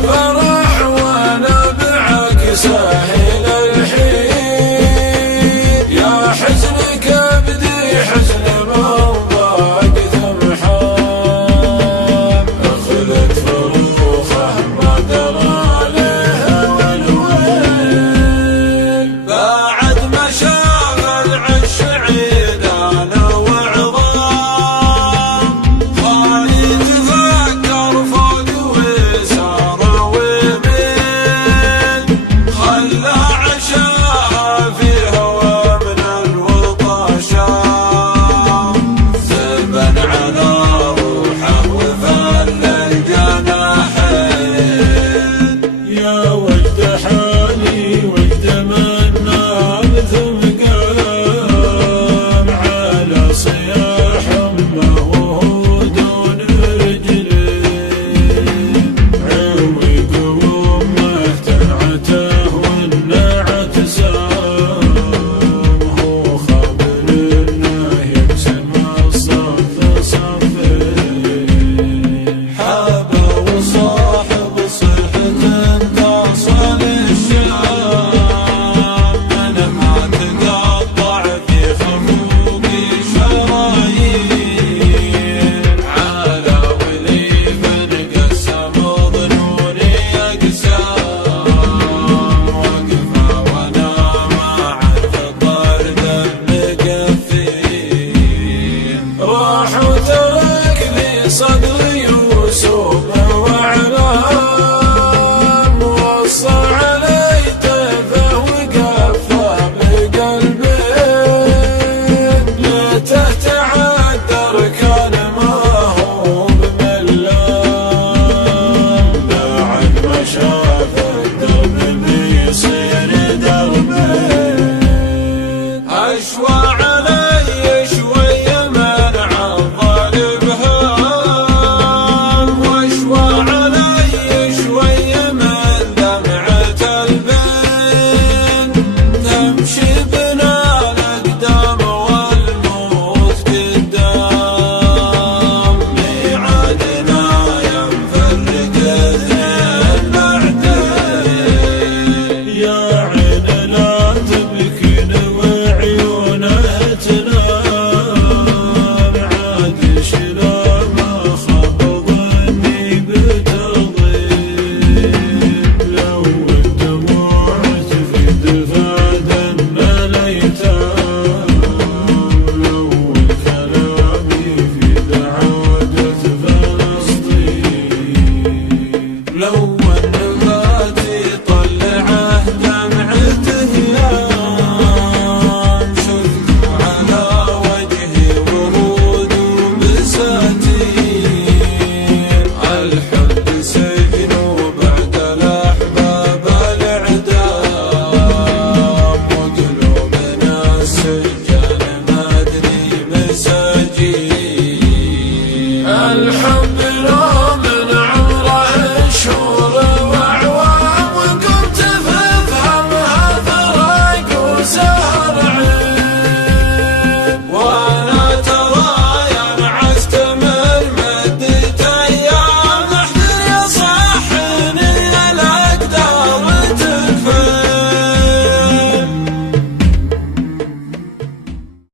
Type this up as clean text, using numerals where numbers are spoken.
الفرح وانا بعكسه الى الحين، يا حزن كبدي حزن مرضاك ثمحان، اخذت فروخه ما درى لها والويل، بعد ما شاغل عش عيدانه وعظام، خالي تفكر فوق ويساره ويمين، خلى عشاها في هوى من الوطى شام، زبن على روحه وفل الجناحين، يا وجد حالي وجد من نال ثم قام، على صياح امه وهو دون رجلين، عوق وامه تنعته والنعت سام، هو خبر انه يقسم الصف صفين، حابه وصاحب صيحة تصل الشام، من ما تقطع في خفوقي شرايين، على ولي من قسم ظنوني اقسام، وقفه وانا ما اعرف طرد المقفين، راح وترك لي صدري وسوقه واعلام، وصى علي طيفه وقفه بقلبين، ليته تعذر كان ما هو بملام، بعد ما شاف